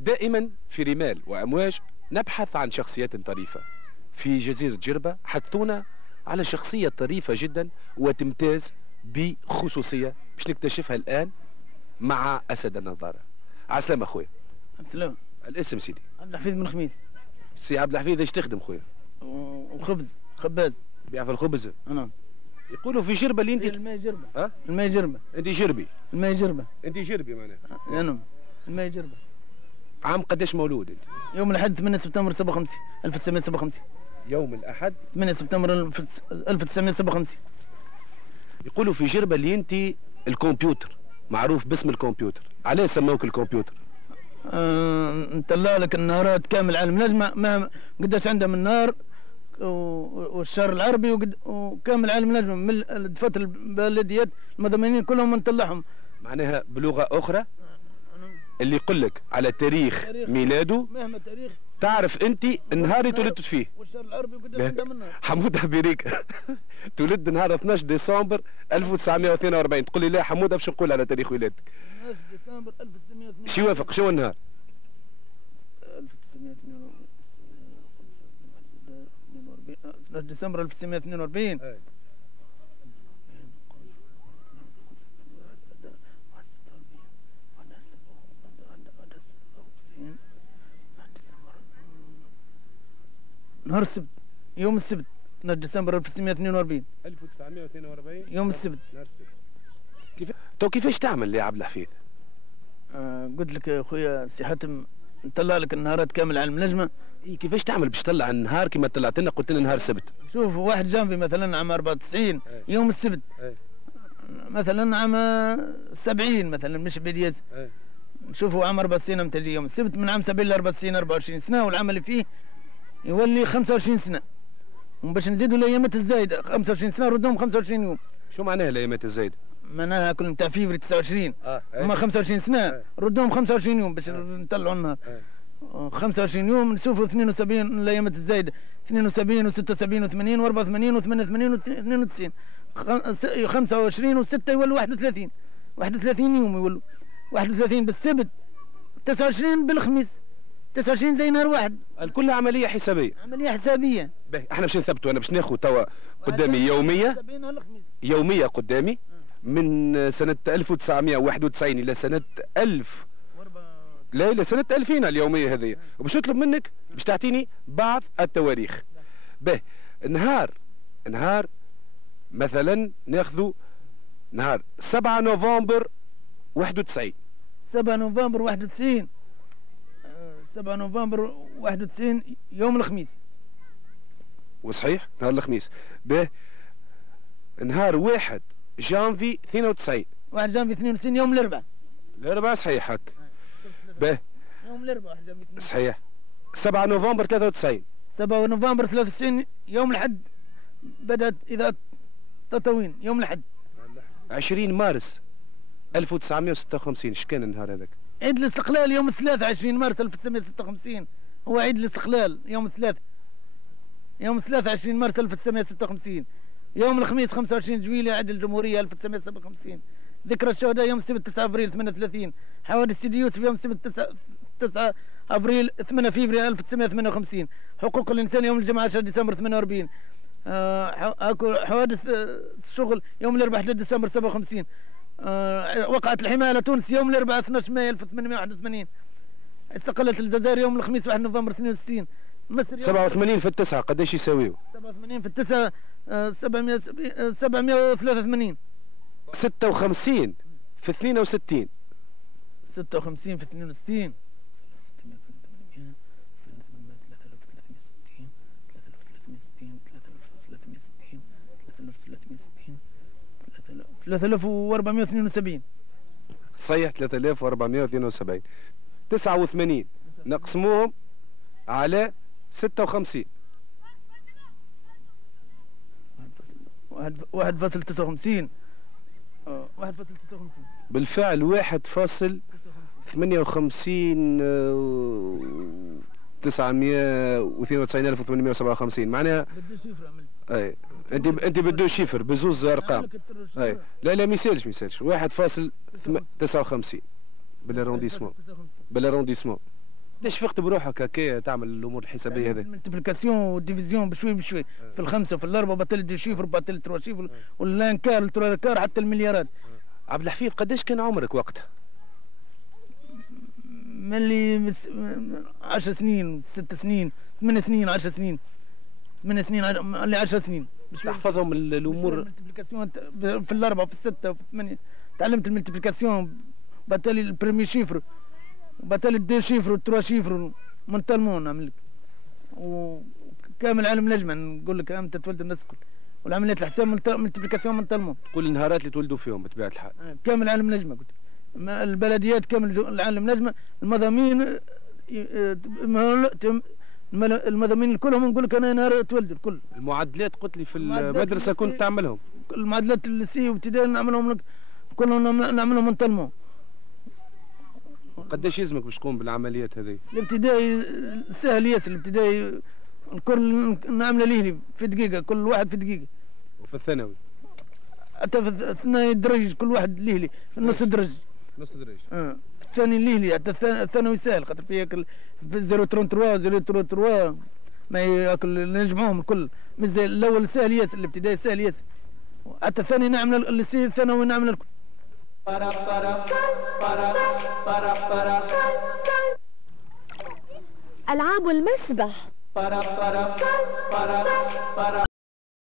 دائما في رمال وأمواج نبحث عن شخصيات طريفة. في جزيرة جربة حثونا على شخصية طريفة جدا وتمتاز بخصوصية باش نكتشفها الآن مع أسد النظارة. عسلامة خويا. عسلامة. الاسم سيدي؟ عبد الحفيظ بن خميس. سي عبد الحفيظ ايش تخدم خويا؟ وخبز خباز. بيع في الخبز؟ نعم. يقولوا في جربة اللي انت الماء جربة. ها؟ الماء جربة. انت جربي؟ الماء جربة. انت جربي معناها؟ نعم. الماء جربة. عام قداش مولود انت؟ يوم الأحد 8 سبتمبر 57 1957. يوم الأحد 8 سبتمبر 1957. يقولوا في جربة اللي انت الكمبيوتر معروف باسم الكمبيوتر، عليه سموك الكمبيوتر؟ نطلع لك النهارات كامل العالم نجمة ما قداش عندها من نهار والشهر العربي وكامل العالم نجمة من دفات البلديات المضامينين كلهم نطلعهم. معناها بلغة أخرى اللي يقول لك على تاريخ ميلاده مهما تاريخ تعرف انت النهار اللي تولدت فيه. والشهر العربي قداش عندها من نهار. حمود حبيريك تولد نهار 12 ديسمبر 1942، تقول لي لا حموده باش نقول على تاريخ ولادتك. 12 ديسمبر 1942. شو يوافق؟ شو النهار؟ 12 ديسمبر 1942. نهار السبت، يوم السبت 12 ديسمبر 1942. 1942 يوم السبت. نهار السبت. كيفاش تعمل يا عبد الحفيظ؟ قلت لك يا خويا سي حاتم نطلع لك النهارات كامل على النجمه. كيفاش تعمل باش تطلع النهار كما طلعت لنا؟ قلت لنا نهار السبت. شوف 1 جانفي مثلا عام 94 يوم السبت. مثلا عام 70 مثلا مش بديت. نشوفوا عام 94 متى يجي يوم السبت، من عام 70 ل 94 24 سنه، والعام اللي فيه يولي 25 سنه. وباش نزيدوا الايامات الزايده 25 سنه ردهم 25 يوم. شو معناها الايامات الزايده؟ معناها كل نتاع فيفري 29 هما 25 سنه ردهم 25 يوم باش نطلعوا النهار. 25 يوم نشوفوا 72 الايامات الزايده 72 و76 و80 و84 و88 و92 25 و6 يولوا 31 يوم يولوا 31 بالسبت 29 بالخميس 29 زي نهار واحد. الكل عمليه حسابيه. عمليه حسابيه. باهي احنا باش نثبتوا، انا باش ناخذ توا قدامي يوميه قدامي من سنه 1991 الى سنه 1000 لا الى سنه 2000 اليوميه هذه، وباش نطلب منك باش تعطيني بعض التواريخ. باهي نهار مثلا ناخذوا نهار 7 نوفمبر 91. 7 نوفمبر 91 7 نوفمبر 91 يوم الخميس. وصحيح نهار الخميس. باهي نهار 1 جانفي 92. 1 جانفي 92 يوم الاربعاء. الاربعاء صحيح هك. باهي يوم الاربعاء 1 جانفي 92 صحيح. 7 نوفمبر 93. 7 نوفمبر 93 يوم الحد بدأت إذاعة تطاوين يوم الحد. 20 مارس 1956 ايش كان النهار هذاك؟ عيد الاستقلال يوم الثلاثاء 20 مارس 1956 هو عيد الاستقلال يوم الثلاثاء. يوم الثلاثاء 20 مارس 1956. يوم الخميس 25 جويلية عيد الجمهورية 1957. ذكرى الشهداء يوم السبت 9 ابريل 38. حوادث سيدي يوسف يوم السبت 9 ابريل 8 فبراير 1958. حقوق الانسان يوم الجمعة 10 ديسمبر 48. حوادث الشغل يوم الاربعاء 11 ديسمبر 57. وقعت الحماية على تونس يوم الاربعاء 12 مايو 1881. استقلت الجزائر يوم الخميس 1 نوفمبر 62. 87 في التسعة قداش يساويوا؟ 87 في التسعة 783. 56 في 62. 56 في 62. 3472. صحيح 3472. 89 نقسموهم على 56. 1.59. 1.59 بالفعل 1.58 992,857 معناها بدي صفر عملت. اي انت بدو شيفر بزوز ارقام. لا لا ما يسالش 1.59 بالارونديسمون. ليش فقت بروحك هكايا تعمل الامور الحسابيه هذه؟ ملتيبليكاسيون وديفيزيون بشوي بشوي، في الخمسه وفي الاربعه بطل دي شيفر بطل تروا شيفر واللانكار الترالكار حتى المليارات. عبد الحفيظ قداش كان عمرك وقتها؟ ملي 10 سنين 6 سنين 8 سنين 10 سنين 8 سنين اللي 10 سنين تحفظهم الامور. الملتيبليكاسيون في الاربعه في السته وفي الثمانيه تعلمت الملتيبليكاسيون، بطل البريمي شيفر وبطل الدي شيفر والتروا شيفر منتالمون نعمل لك، وكامل علم نجمه نقول لك امتى تولد الناس الكل، والعمليات الحساب ملتيبليكاسيون منتالمون. كل النهارات اللي تولدوا فيهم بطبيعه الحال. كامل علم نجمه قلت، البلديات كامل العالم نجمه، المضامين المضامين كلهم نقول لك انا نهار تولدوا الكل. المعادلات قلت لي في المدرسه كنت تعملهم؟ المعادلات الليسي وابتدائي نعملهم كلهم نعملهم منتالمون. قداش يلزمك باش تقوم بالعمليات هذه؟ الابتدائي سهل ياسر، الابتدائي الكل نعمله ليلي في دقيقه، كل واحد في دقيقه. وفي الثانوي؟ حتى في الثانوي درج كل واحد ليلي في نص درج. نص درج. الثاني ليلي، حتى الثانوي سهل خاطر فيه في 0.33 ما ياكل نجمعهم الكل، مش زي الاول سهل ياسر، الابتدائي سهل ياسر، حتى الثاني نعمل الليسي الثانوي نعمل الكل. ألعاب المسبح.